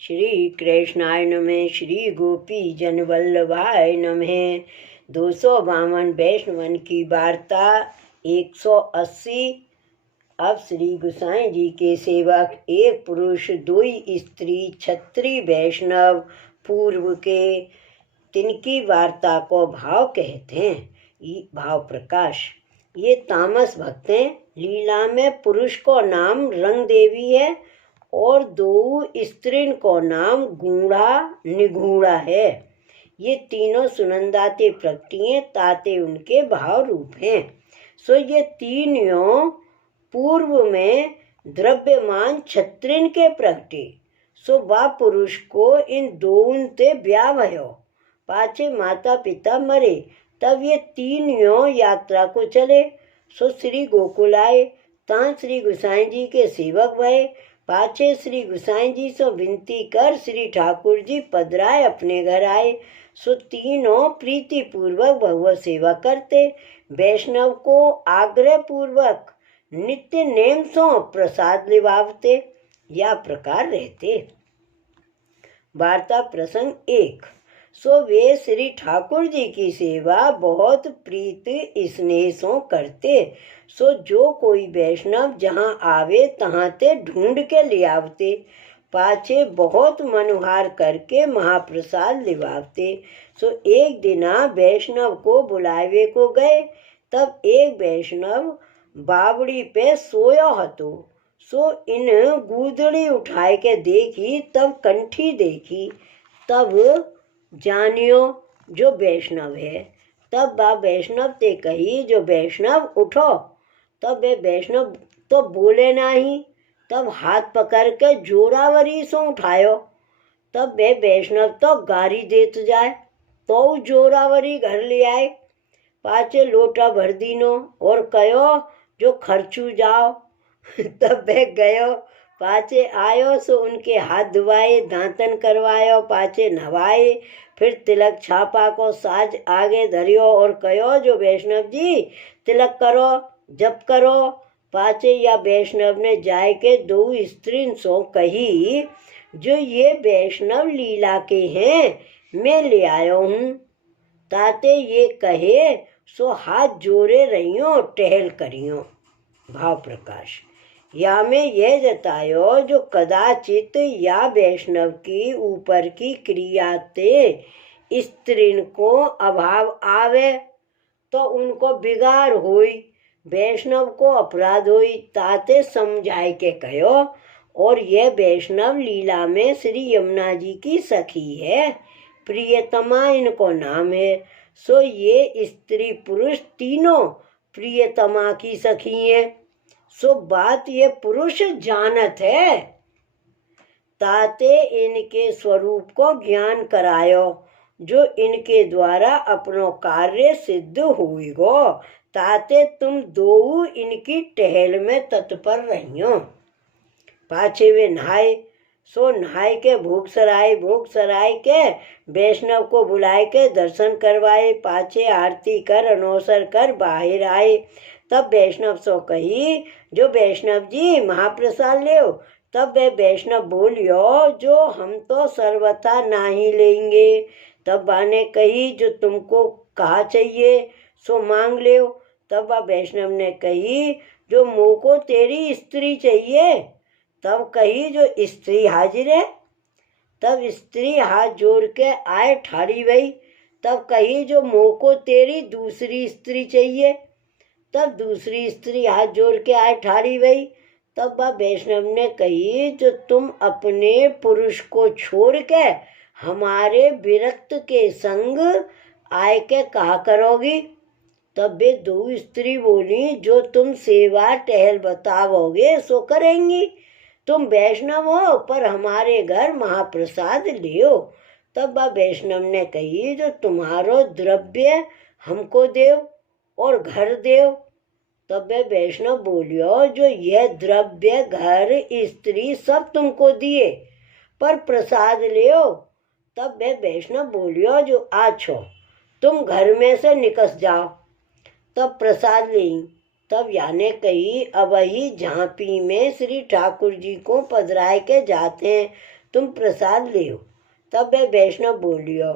श्री कृष्णाय नमः। श्री गोपी जन वल्लभाय नमः। 252 वैष्णवन की वार्ता 180। अब श्री गोसाई जी के सेवक एक पुरुष, 2 स्त्री, छत्री वैष्णव पूर्व के, तिनकी वार्ता को भाव कहते हैं। भाव प्रकाश। ये तामस भक्त हैं। लीला में पुरुष को नाम रंग देवी है और 2 स्त्रीन को नाम गूढ़ा निगूढ़ा है। ये तीनों सुनंदाते प्रगटिए ताते उनके भाव रूप हैं। सो ये तीनों पूर्व में द्रव्यमान छत्रिन के प्रगटे। सो वा पुरुष को इन दोन ते ब्याह भयो। पाछे माता पिता मरे तब ये तीनों यात्रा को चले। सो श्री गोकुल आए। ता श्री गोसाई जी के सेवक भये। पाछे श्री गोसाई जी से विनती कर श्री ठाकुर जी पधराए अपने घर आए। सो तीनों प्रीति पूर्वक भगवत सेवा करते। वैष्णव को आग्रह पूर्वक नित्य नेम सो प्रसाद लिवावते। या प्रकार रहते। वार्ता प्रसंग 1। सो वे श्री ठाकुर जी की सेवा बहुत प्रीत स्नेह सो करते। सो जो कोई वैष्णव जहाँ आवे तहाँ ते ढूंढ के ले आवते। पाछे बहुत मनोहार करके महाप्रसाद लिवावते। सो एक दिना वैष्णव को बुलावे को गए। तब एक वैष्णव बावड़ी पे सोयो हतो। सो इन गूदड़ी उठाए के देखी, तब कंठी देखी, तब जानियो जो वैष्णव है। तब बा वैष्णव ते कही, जो वैष्णव उठो। तब वे वैष्णव तो बोले नहीं। तब हाथ पकड़ के जोरावरी से उठायो। तब वे वैष्णव तो गारी देत जाए तो जोरावरी घर ले आए। पाछे लोटा भर दीनो और कहो जो खर्चू जाओ। तब वे गयो। पाछे आयो सो उनके हाथ धुआए, दांतन करवायो, पाछे नवाए। फिर तिलक छापा को साज आगे धरियो और कहो जो वैष्णव जी तिलक करो, जप करो। पाछे या वैष्णव ने जाय के 2 स्त्री सो कही, जो ये वैष्णव लीला के हैं, मैं ले आयो हूँ। ताते ये कहे सो हाथ जोड़े रहियो, टहल करियो। भाव प्रकाश। या में यह जतायो जो कदाचित या वैष्णव की ऊपर की क्रिया ते स्त्रीन को अभाव आवे तो उनको बिगाड़ होई, वैष्णव को अपराध होई। ताते समझाए के कहो। और यह वैष्णव लीला में श्री यमुना जी की सखी है, प्रियतमा इनको नाम है। सो ये स्त्री पुरुष तीनों प्रियतमा की सखी है। सो बात ये पुरुष जानत है। ताते इनके स्वरूप को ज्ञान करायो, जो इनके द्वारा अपनो कार्य सिद्ध होइगो। ताते तुम 2 इनकी टहल में तत्पर रहियो। पाछे वे नहाए। सो नहाए के भोग सराय के वैष्णव को बुलाए के दर्शन करवाए। पाछे आरती कर अनोसर कर बाहर आए। तब वैष्णव सो कही, जो वैष्णव जी महाप्रसाद ले। तब वे वैष्णव बोलियो, जो हम तो सर्वथा नहीं लेंगे। तब बाने कही, जो तुमको कहा चाहिए सो मांग ले। तब वह वैष्णव ने कही, जो मुँह को तेरी स्त्री चाहिए। तब कही, जो स्त्री हाजिर है। तब स्त्री हाथ जोड़ के आए ठाड़ी भई। तब कही, जो मुँह को तेरी दूसरी स्त्री चाहिए। तब दूसरी स्त्री हाथ जोड़ के आए ठाड़ी भई। तब वह वैष्णव ने कही, जो तुम अपने पुरुष को छोड़ के हमारे विरक्त के संग आए के कहा करोगी। तब वे 2 स्त्री बोली, जो तुम सेवा टहल बताओगे सो करेंगी। तुम वैष्णव हो पर हमारे घर महाप्रसाद लियो। तब वह वैष्णव ने कही, जो तुम्हारो द्रव्य हमको देव और घर देव। तब वे वैष्णव बोलियो, जो यह द्रव्य घर स्त्री सब तुमको दिए पर प्रसाद लियो। तब वे वैष्णव बोलियो, जो आछो तुम घर में से निकस जाओ। तब प्रसाद ली। तब याने कही, अब ही झांपी में श्री ठाकुर जी को पधराए के जाते हैं। तुम प्रसाद ले। तब वह वैष्णव बोलियो,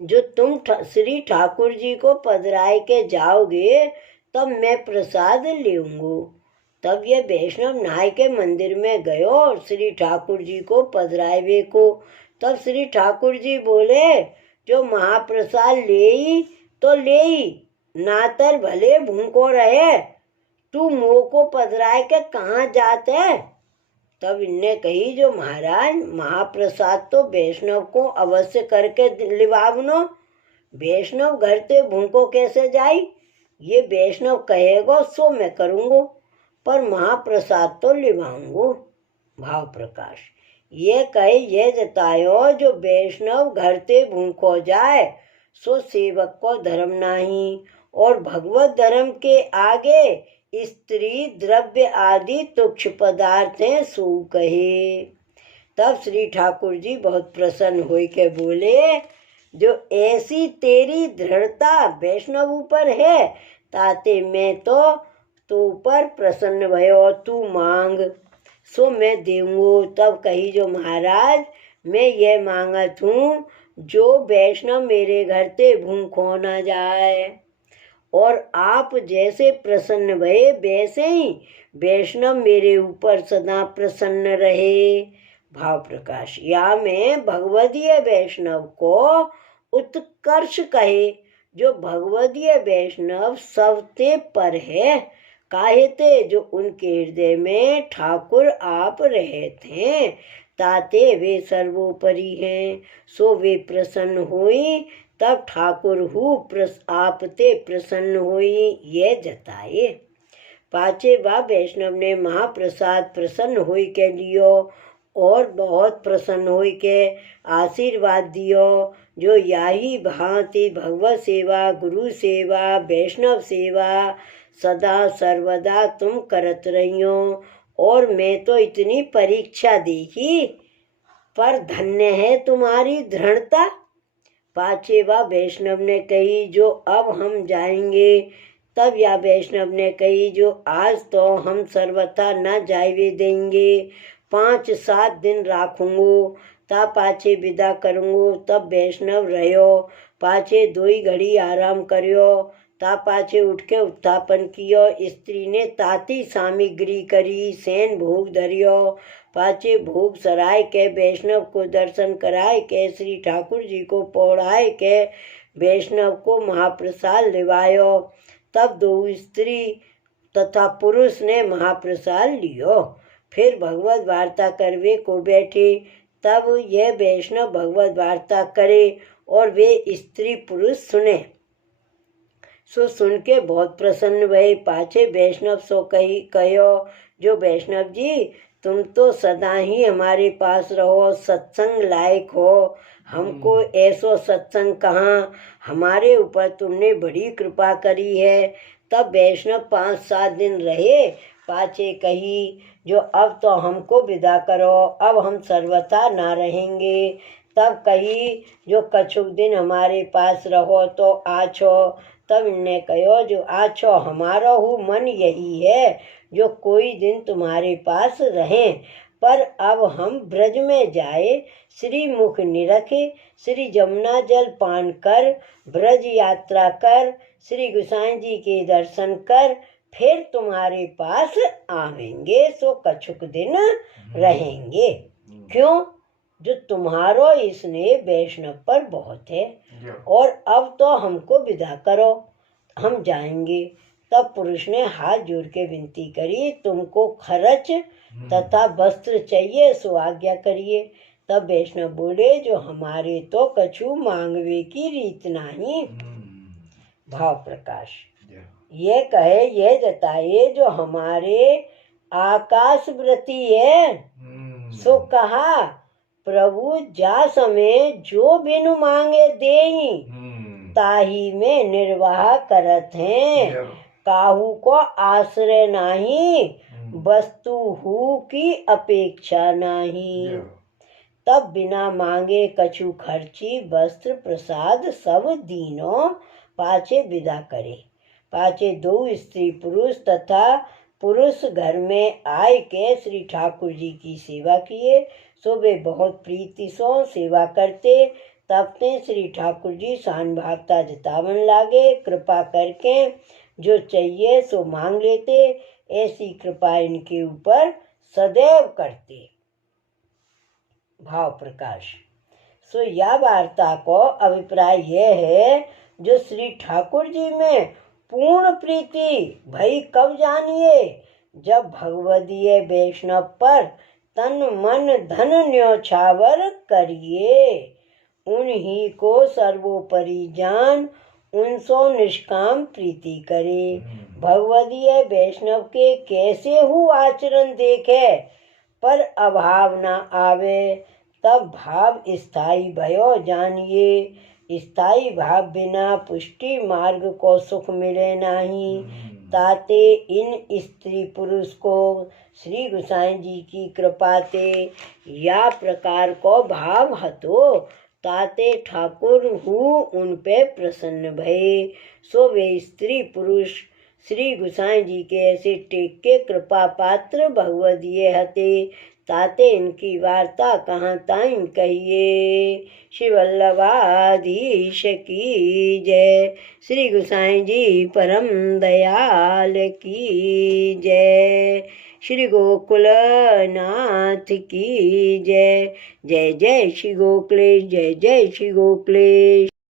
जो तुम श्री ठाकुर जी को पधराए के जाओगे तब मैं प्रसाद लेऊंगो। तब ये वैष्णव नहाय के मंदिर में गयो और श्री ठाकुर जी को पधराए को। तब श्री ठाकुर जी बोले, जो महाप्रसाद ले ही तो ले ही, नातर भले भूखो रहे, तू मुँह को पधराए के कहाँ जाते है। तब इनने कही, जो महाराज महाप्रसाद तो वैष्णव को अवश्य करके लिवावनो, वैष्णव घर ते भूखो कैसे जाई। ये वैष्णव कहेगो सो मैं करूँगो, पर महाप्रसाद तो लिवाऊंगो। भाव प्रकाश। ये कहे ये जतायो, जो वैष्णव घर ते भूखो जाए सो सेवक को धर्म नहीं, और भगवत धर्म के आगे स्त्री द्रव्य आदि तुक्ष पदार्थ हैं सो कहे। तब श्री ठाकुर जी बहुत प्रसन्न होई के बोले, जो ऐसी तेरी दृढ़ता वैष्णव ऊपर है, ताते मैं तो पर प्रसन्न भयो, तू मांग सो मैं देऊंगो। तब कही, जो महाराज मैं ये मांगत हूँ, जो वैष्णव मेरे घर ते भूखो न जाए, और आप जैसे प्रसन्न भये वैसे ही वैष्णव मेरे ऊपर सदा प्रसन्न रहे। भाव प्रकाश। या में भगवदीय वैष्णव को उत्कर्ष कहे, जो भगवदीय वैष्णव सबते पर है, काहे ते जो उनके हृदय में ठाकुर आप रहे थे, ताते वे सर्वोपरि हैं, सो वे प्रसन्न हुई। तब ठाकुर आप ते प्रसन्न हुई, ये जताए। पाचे बा वैष्णव ने महाप्रसाद प्रसन्न हुई के लियो, और बहुत प्रसन्न हुई के आशीर्वाद दियो, जो याही भांति भगवत सेवा, गुरु सेवा, वैष्णव सेवा सदा सर्वदा तुम करत रहियो, और मैं तो इतनी परीक्षा देखी, पर धन्य है तुम्हारी दृढ़ता। पांचवा वैष्णव ने कही, जो अब हम जाएंगे। तब या वैष्णव ने कही, जो आज तो हम सर्वथा न जायवे देंगे, 5-7 दिन राखूंगो, ता पाछे विदा करूंगो। तब वैष्णव रहो, पाछे 2 घड़ी आराम करियो, ता पाछे उठ के उत्थापन कियो। स्त्री ने ताती सामग्री करी, सैन भोग धरियो, पाछे भोग सराय के वैष्णव को दर्शन कराए के श्री ठाकुर जी को पौड़ाए के वैष्णव को महाप्रसाद लिवायो। तब 2 स्त्री तथा पुरुष ने महाप्रसाद लियो, फिर भगवत वार्ता करवे को बैठे। तब यह वैष्णव भगवत वार्ता करे और वे स्त्री पुरुष सुने। सो सुन के बहुत प्रसन्न भये। पाछे वैष्णव सो कहो, जो वैष्णव जी तुम तो सदा ही हमारे पास रहो, सत्संग लायक हो, हमको ऐसो सत्संग कहाँ, हमारे ऊपर तुमने बड़ी कृपा करी है। तब वैष्णव 5-7 दिन रहे, पाछे कही, जो अब तो हमको विदा करो, अब हम सर्वथा ना रहेंगे। तब कही, जो कछुक दिन हमारे पास रहो तो आछो। तब इनने कहो, जो आछो हमारा हूँ मन यही है, जो कोई दिन तुम्हारे पास रहें, पर अब हम ब्रज में जाए, श्री मुख निरखे, श्री जमुना जल पान कर, ब्रज यात्रा कर, श्री गोसाई जी के दर्शन कर, फिर तुम्हारे पास आवेंगे, सो कछुक दिन रहेंगे। क्यों? जो तुम्हारो स्नेह वैष्णव पर बहुत है, और अब तो हमको विदा करो, हम जाएंगे। तब पुरुष ने हाथ जोड़ के विनती करी, तुमको खर्च तथा वस्त्र चाहिए, सो आज्ञा करिए। तब वैष्णव बोले, जो हमारे तो कछु मांगवे की रीत नहीं। भाव प्रकाश। ये कहे ये जताए, जो हमारे आकाश व्रती है, सो कहा प्रभु जा समय जो बिनु मांगे देई, ताही में निर्वाह करत हैं, काहू को आश्रय नहीं, वस्तु हु की अपेक्षा नहीं। तब बिना मांगे कछु खर्ची, वस्त्र प्रसाद सब दीनो, पाछे विदा करे। पाछे 2 स्त्री पुरुष तथा पुरुष घर में आए के श्री ठाकुर जी की सेवा किए। सो वे बहुत प्रीति सो सेवा करते। तब ते श्री ठाकुर जी सहानुभावता जतावन लागे, कृपा करके जो चाहिए सो मांग लेते, ऐसी कृपा इनके ऊपर सदैव करते। भाव प्रकाश। सो यह वार्ता को अभिप्राय यह है, जो श्री ठाकुर जी में पूर्ण प्रीति भई कब जानिए, जब भगवदीय वैष्णव पर तन मन धन न्योछावर करिए। उन्हीं को सर्वोपरि जान, उनसो निष्काम प्रीति करे। भगवदीय वैष्णव के कैसे हु आचरण देखे, पर अभाव न आवे, तब भाव स्थायी भयो जानिए। स्थायी भाव बिना पुष्टि मार्ग को सुख मिले नहीं। ताते इन स्त्री पुरुष को श्री गोसाई जी की कृपा ते या प्रकार को भाव हतो, ताते ठाकुर हूँ उन पे प्रसन्न भये। सो वे स्त्री पुरुष श्री गोसाई जी के ऐसे टेक के कृपा पात्र भगवदीय हते, ताते इनकी वार्ता कहाँ ताईं कहिए। श्री वल्लभाधीश की जय। श्री गोसाई जी परम दयाल की जय। श्री गोकुल नाथ की जय। जय जय श्री गोकुलेश, जय जय श्री गोकुलेश।